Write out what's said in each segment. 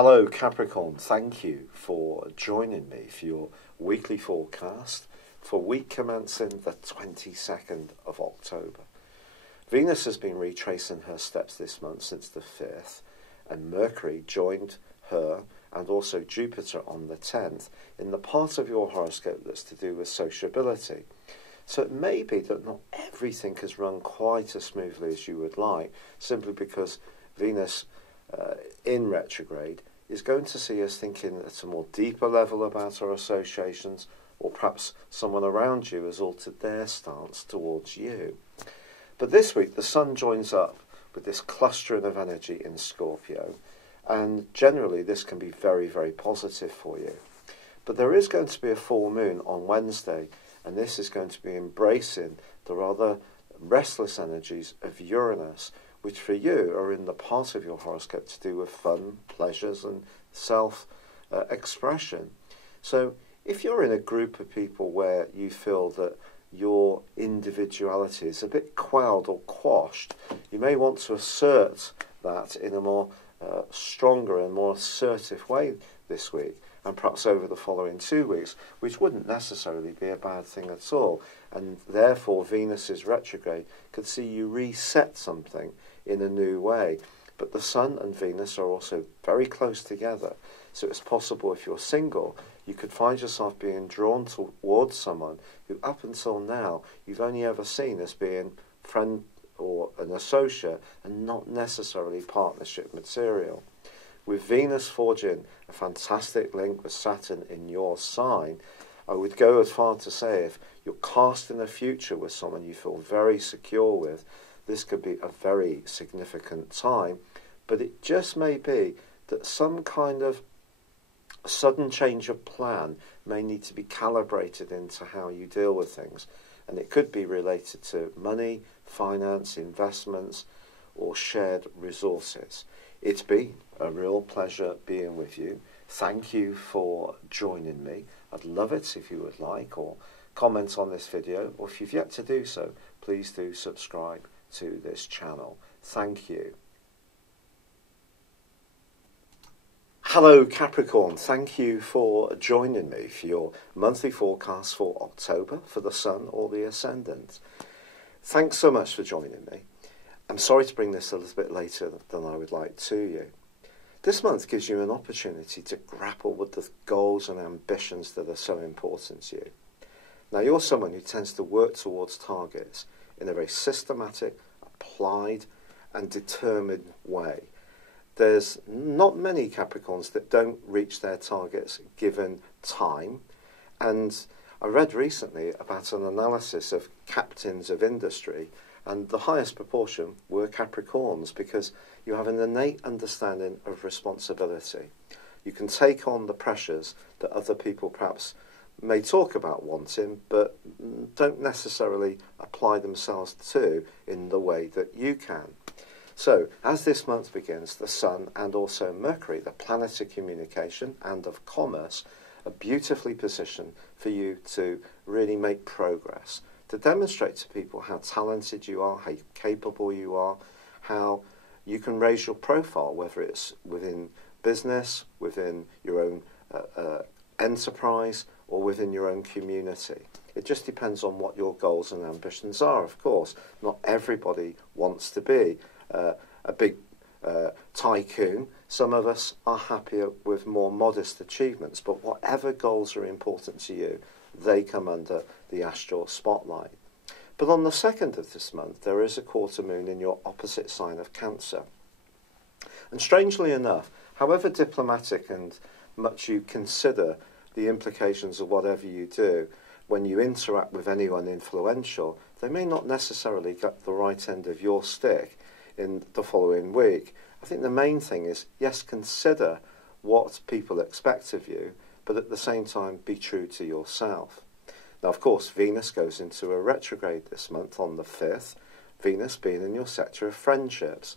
Hello Capricorn, thank you for joining me for your weekly forecast for week commencing the 22nd of October. Venus has been retracing her steps this month since the 5th, and Mercury joined her and also Jupiter on the 10th in the part of your horoscope that's to do with sociability. So it may be that not everything has run quite as smoothly as you would like, simply because Venus in retrograde is going to see us thinking at a more deeper level about our associations, or perhaps someone around you has altered their stance towards you. But this week the Sun joins up with this clustering of energy in Scorpio, and generally this can be very, very positive for you. But there is going to be a full moon on Wednesday, and this is going to be embracing the rather restless energies of Uranus, which for you are in the part of your horoscope to do with fun, pleasures and self-expression. So if you're in a group of people where you feel that your individuality is a bit quelled or quashed, you may want to assert that in a more stronger and more assertive way this week, and perhaps over the following 2 weeks, which wouldn't necessarily be a bad thing at all. And therefore Venus's retrograde could see you reset something in a new way. But the Sun and Venus are also very close together, so it's possible if you're single, you could find yourself being drawn towards someone who up until now you've only ever seen as being friend or an associate and not necessarily partnership material. With Venus forging a fantastic link with Saturn in your sign, I would go as far to say if you're casting a future with someone you feel very secure with, this could be a very significant time. But it just may be that some kind of sudden change of plan may need to be calibrated into how you deal with things. And it could be related to money, finance, investments, or shared resources. It's been a real pleasure being with you. Thank you for joining me. I'd love it if you would like or comment on this video, or if you've yet to do so, please do subscribe to this channel. Thank you. Hello Capricorn, thank you for joining me for your monthly forecast for October for the Sun or the Ascendant. Thanks so much for joining me. I'm sorry to bring this a little bit later than I would like to you. This month gives you an opportunity to grapple with the goals and ambitions that are so important to you. Now, you're someone who tends to work towards targets in a very systematic, applied and determined way. There's not many Capricorns that don't reach their targets given time, and I read recently about an analysis of captains of industry, and the highest proportion were Capricorns, because you have an innate understanding of responsibility. You can take on the pressures that other people perhaps may talk about wanting, but don't necessarily apply themselves to in the way that you can. So, as this month begins, the Sun and also Mercury, the planet of communication and of commerce, are beautifully positioned for you to really make progress, to demonstrate to people how talented you are, how capable you are, how you can raise your profile, whether it's within business, within your own enterprise, or within your own community. It just depends on what your goals and ambitions are, of course. Not everybody wants to be a big tycoon. Some of us are happier with more modest achievements, but whatever goals are important to you, they come under the astral spotlight. But on the 2nd of this month, there is a quarter moon in your opposite sign of Cancer. And strangely enough, however diplomatic and much you consider the implications of whatever you do, when you interact with anyone influential, they may not necessarily get the right end of your stick in the following week. I think the main thing is, yes, consider what people expect of you, but at the same time be true to yourself. Now, of course, Venus goes into a retrograde this month on the 5th, Venus being in your sector of friendships.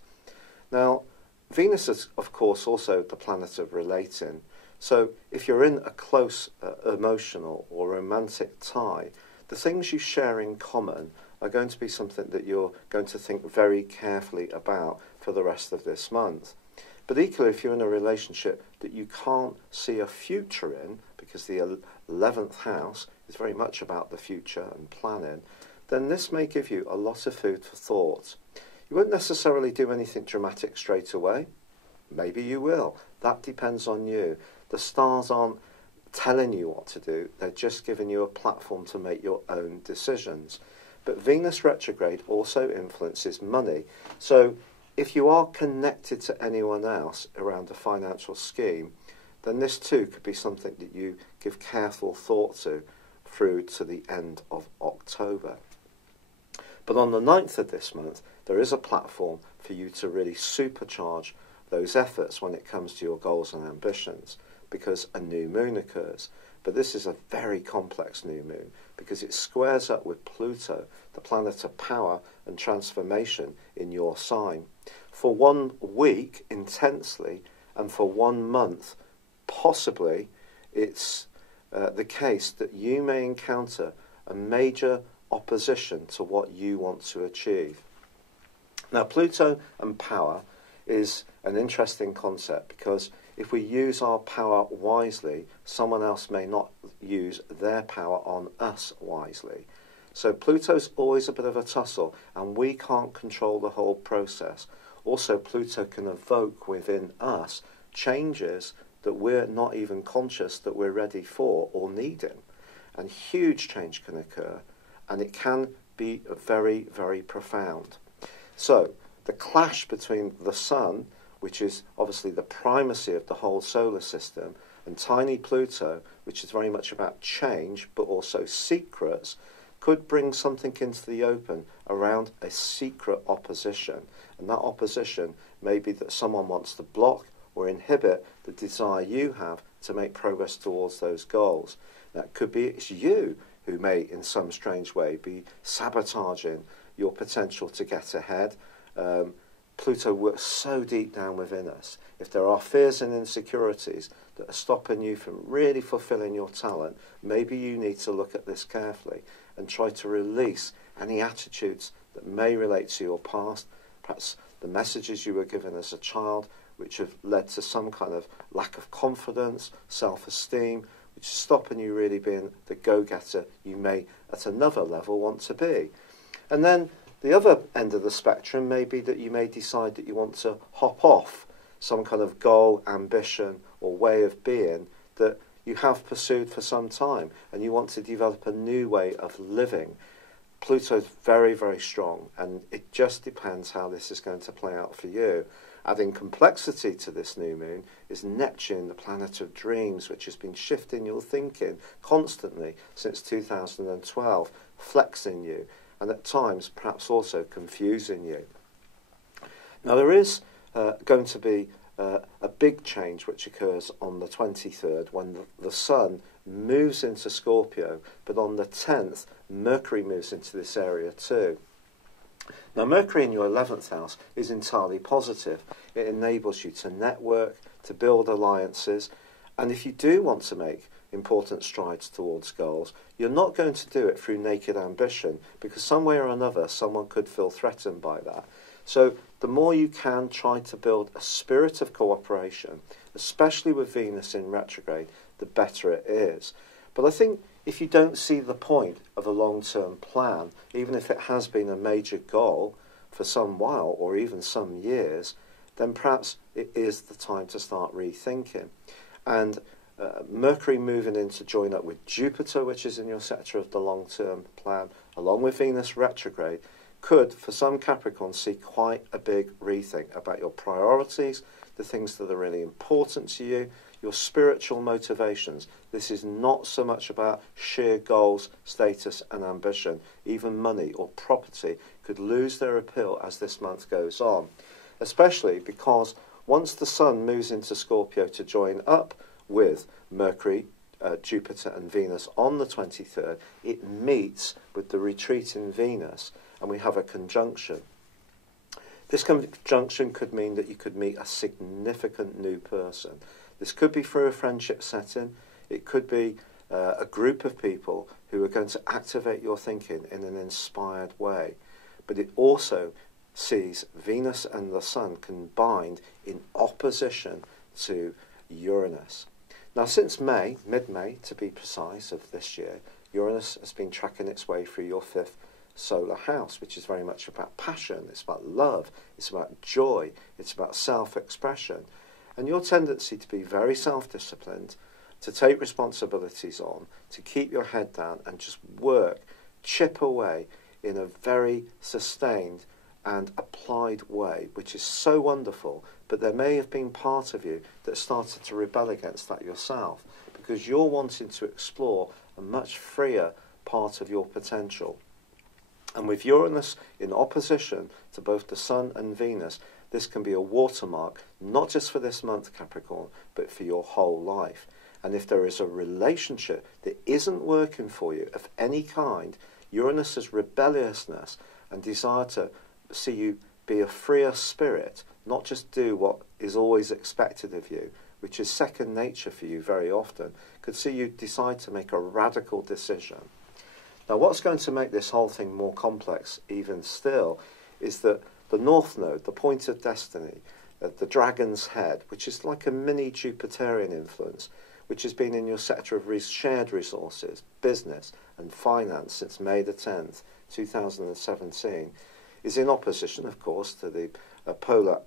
Now, Venus is, of course, also the planet of relating. So if you're in a close emotional or romantic tie, the things you share in common are going to be something that you're going to think very carefully about for the rest of this month. But equally, if you're in a relationship that you can't see a future in, because the 11th house is very much about the future and planning, then this may give you a lot of food for thought. You won't necessarily do anything dramatic straight away. Maybe you will. That depends on you. The stars aren't telling you what to do. They're just giving you a platform to make your own decisions. But Venus retrograde also influences money. So if you are connected to anyone else around a financial scheme, then this too could be something that you give careful thought to through to the end of October. But on the 9th of this month, there is a platform for you to really supercharge those efforts when it comes to your goals and ambitions, because a new moon occurs. But this is a very complex new moon because it squares up with Pluto, the planet of power and transformation in your sign. For 1 week intensely, and for 1 month possibly, it's the case that you may encounter a major opposition to what you want to achieve. Now, Pluto and power is an interesting concept because if we use our power wisely, someone else may not use their power on us wisely. So Pluto's always a bit of a tussle, and we can't control the whole process. Also, Pluto can evoke within us changes that we're not even conscious that we're ready for or needing. And huge change can occur, and it can be very, very profound. So the clash between the Sun, which is obviously the primacy of the whole solar system, and tiny Pluto, which is very much about change but also secrets, could bring something into the open around a secret opposition. And that opposition may be that someone wants to block or inhibit the desire you have to make progress towards those goals. That could be it's you who may, in some strange way, be sabotaging your potential to get ahead. Pluto works so deep down within us. If there are fears and insecurities that are stopping you from really fulfilling your talent, maybe you need to look at this carefully and try to release any attitudes that may relate to your past, perhaps the messages you were given as a child, which have led to some kind of lack of confidence, self-esteem, which is stopping you really being the go-getter you may, at another level, want to be. And then the other end of the spectrum may be that you may decide that you want to hop off some kind of goal, ambition, or way of being that you have pursued for some time, and you want to develop a new way of living. Pluto's very, very strong, and it just depends how this is going to play out for you. Adding complexity to this new moon is Neptune, the planet of dreams, which has been shifting your thinking constantly since 2012, flexing you, and at times perhaps also confusing you. Now there is going to be a big change which occurs on the 23rd when the Sun moves into Scorpio, but on the 10th Mercury moves into this area too. Now Mercury in your 11th house is entirely positive. It enables you to network, to build alliances, and if you do want to make important strides towards goals, you're not going to do it through naked ambition, because some way or another someone could feel threatened by that. So the more you can try to build a spirit of cooperation, especially with Venus in retrograde, the better it is. But I think if you don't see the point of a long-term plan, even if it has been a major goal for some while or even some years, then perhaps it is the time to start rethinking. And Mercury moving in to join up with Jupiter, which is in your sector of the long-term plan, along with Venus retrograde, could, for some Capricorns, see quite a big rethink about your priorities, the things that are really important to you, your spiritual motivations. This is not so much about sheer goals, status and ambition. Even money or property could lose their appeal as this month goes on, especially because once the Sun moves into Scorpio to join up with Mercury, Jupiter and Venus on the 23rd, it meets with the retreating Venus and we have a conjunction. This conjunction could mean that you could meet a significant new person. This could be through a friendship setting. It could be a group of people who are going to activate your thinking in an inspired way. But it also sees Venus and the Sun combined in opposition to Uranus. Now, since May, mid-May to be precise, of this year, Uranus has been tracking its way through your 5th solar house, which is very much about passion, it's about love, it's about joy, it's about self-expression. And your tendency to be very self-disciplined, to take responsibilities on, to keep your head down and just work, chip away in a very sustained and applied way, which is so wonderful. But there may have been part of you that started to rebel against that yourself, because you're wanting to explore a much freer part of your potential. And with Uranus in opposition to both the Sun and Venus, this can be a watermark, not just for this month, Capricorn, but for your whole life. And if there is a relationship that isn't working for you of any kind, Uranus's rebelliousness and desire to see you be a freer spirit, not just do what is always expected of you, which is second nature for you very often, could see you decide to make a radical decision. Now, what's going to make this whole thing more complex even still is that the North Node, the point of destiny, the dragon's head, which is like a mini Jupiterian influence, which has been in your sector of shared resources, business and finance since May the 10th, 2017, is in opposition, of course, to the polar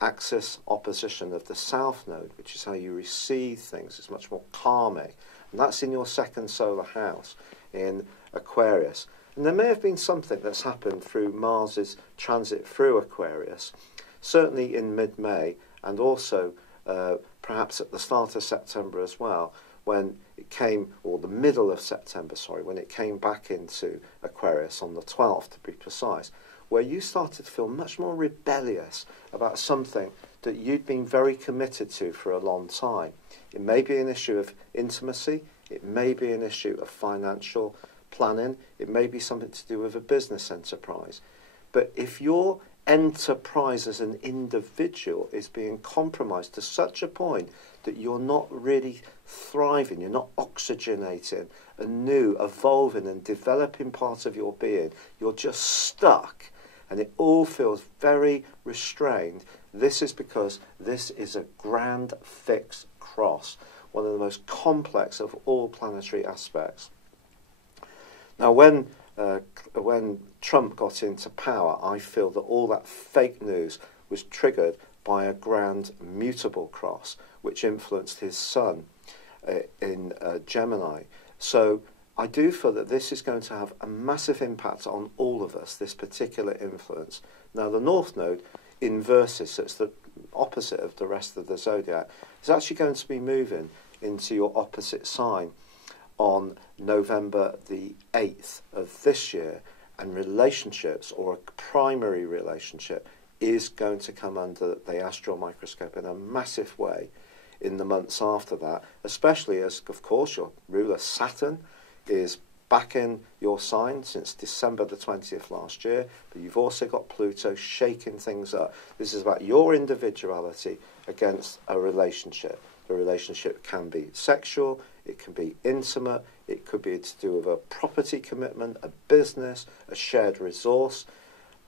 axis opposition of the South Node, which is how you receive things. It's much more karmic. And that's in your 2nd solar house in Aquarius. And there may have been something that's happened through Mars's transit through Aquarius, certainly in mid-May, and also perhaps at the start of September as well, when it came, or the middle of September, sorry, when it came back into Aquarius on the 12th, to be precise, where you started to feel much more rebellious about something that you'd been very committed to for a long time. It may be an issue of intimacy, it may be an issue of financial planning, it may be something to do with a business enterprise. But if your enterprise as an individual is being compromised to such a point that you're not really thriving, you're not oxygenating a new, evolving and developing part of your being, you're just stuck, and it all feels very restrained, this is because this is a grand fixed cross, one of the most complex of all planetary aspects. Now, when Trump got into power, I feel that all that fake news was triggered by a grand mutable cross, which influenced his sun in Gemini. So I do feel that this is going to have a massive impact on all of us, this particular influence. Now, the North Node inverses, so it's the opposite of the rest of the Zodiac, is actually going to be moving into your opposite sign on November the 8th of this year, and relationships, or a primary relationship, is going to come under the astral microscope in a massive way in the months after that, especially as, of course, your ruler Saturn is back in your sign since December the 20th last year, but you've also got Pluto shaking things up. This is about your individuality against a relationship. The relationship can be sexual, it can be intimate, it could be to do with a property commitment, a business, a shared resource,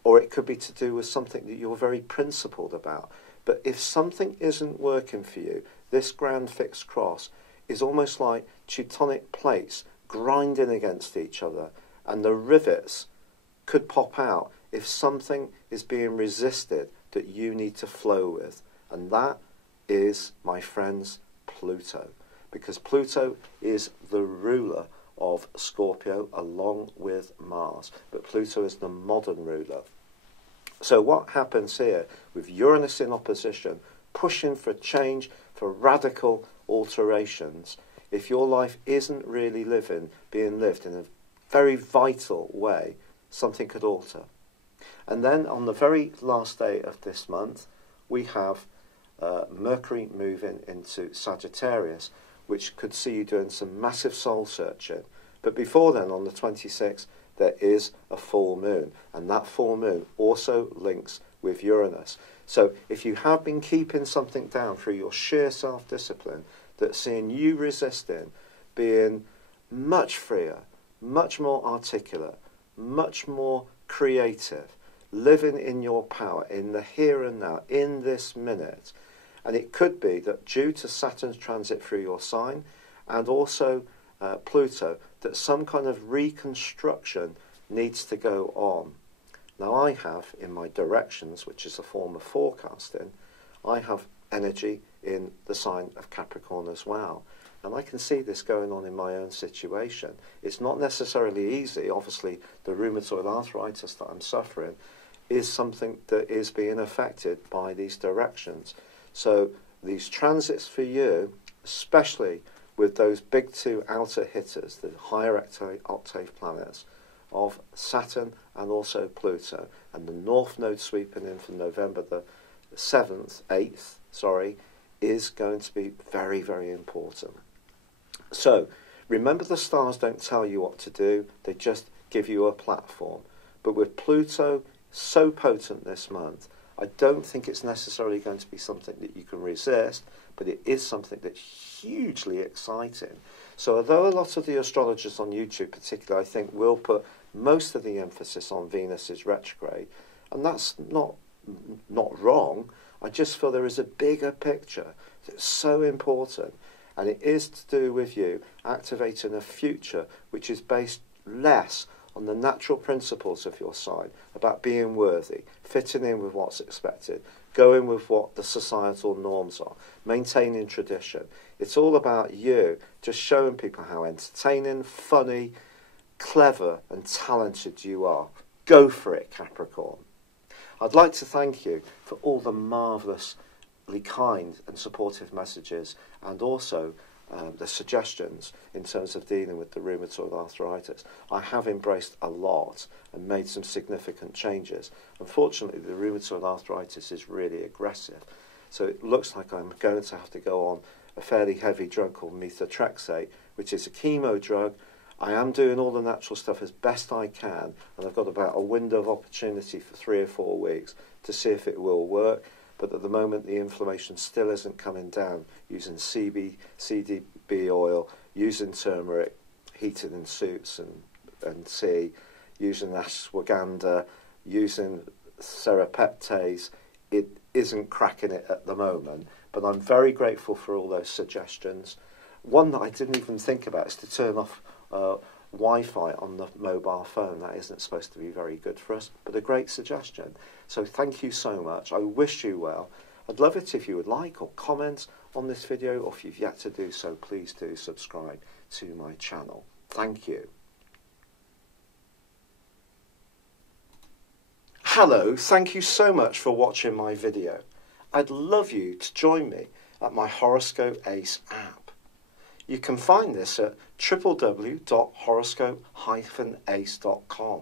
or it could be to do with something that you're very principled about. But if something isn't working for you, this grand fixed cross is almost like tectonic plates grinding against each other, and the rivets could pop out if something is being resisted that you need to flow with. And that is, my friends, Pluto. Because Pluto is the ruler of Scorpio along with Mars. But Pluto is the modern ruler. So what happens here with Uranus in opposition, pushing for change, for radical alterations, if your life isn't really being lived in a very vital way, something could alter. And then on the very last day of this month, we have Mercury moving into Sagittarius, which could see you doing some massive soul searching. But before then, on the 26th, there is a full moon, and that full moon also links with Uranus. So if you have been keeping something down through your sheer self-discipline, that's seeing you resisting, being much freer, much more articulate, much more creative, living in your power, in the here and now, in this minute. And it could be that due to Saturn's transit through your sign and also Pluto, that some kind of reconstruction needs to go on. Now I have in my directions, which is a form of forecasting, I have energy in the sign of Capricorn as well. And I can see this going on in my own situation. It's not necessarily easy. Obviously, the rheumatoid arthritis that I'm suffering is something that is being affected by these directions. So these transits for you, especially with those big two outer hitters, the higher octave planets of Saturn and also Pluto, and the North Node sweeping in from November the 8th, is going to be very, very important. So, remember, the stars don't tell you what to do, they just give you a platform. But with Pluto so potent this month, I don't think it's necessarily going to be something that you can resist, but it is something that's hugely exciting. So although a lot of the astrologers on YouTube particularly, I think, will put most of the emphasis on Venus's retrograde, and that's not wrong, I just feel there is a bigger picture that's so important. And it is to do with you activating a future which is based less on the natural principles of your sign, about being worthy, fitting in with what's expected, going with what the societal norms are, maintaining tradition. It's all about you just showing people how entertaining, funny, clever and talented you are. Go for it, Capricorn. I'd like to thank you for all the marvellously kind and supportive messages, and also the suggestions in terms of dealing with the rheumatoid arthritis. I have embraced a lot and made some significant changes. Unfortunately, the rheumatoid arthritis is really aggressive, so it looks like I'm going to have to go on a fairly heavy drug called methotrexate, which is a chemo drug. I am doing all the natural stuff as best I can, and I've got about a window of opportunity for 3 or 4 weeks to see if it will work. But at the moment, the inflammation still isn't coming down, using CBD oil, using turmeric, heated in soups and tea, using ashwagandha, using serapeptase. It isn't cracking it at the moment, but I'm very grateful for all those suggestions. One that I didn't even think about is to turn off Wi-Fi on the mobile phone. That isn't supposed to be very good for us, but a great suggestion. So thank you so much. I wish you well. I'd love it if you would like or comment on this video, or if you've yet to do so, please do subscribe to my channel. Thank you. Hello, thank you so much for watching my video. I'd love you to join me at my Horoscope Ace app. You can find this at www.horoscope-ace.com.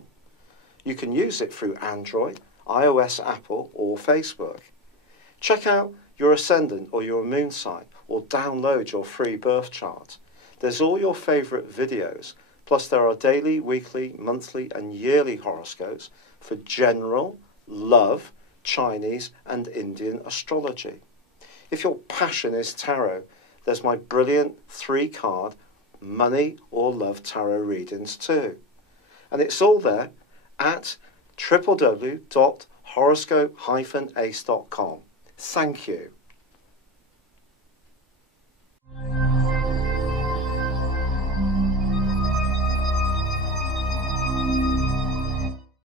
You can use it through Android, iOS, Apple or Facebook. Check out your ascendant or your moon sign, or download your free birth chart. There's all your favourite videos, plus there are daily, weekly, monthly and yearly horoscopes for general, love, Chinese and Indian astrology. If your passion is tarot, there's my brilliant 3-card money or love tarot readings too. And it's all there at www.horoscope-ace.com. Thank you.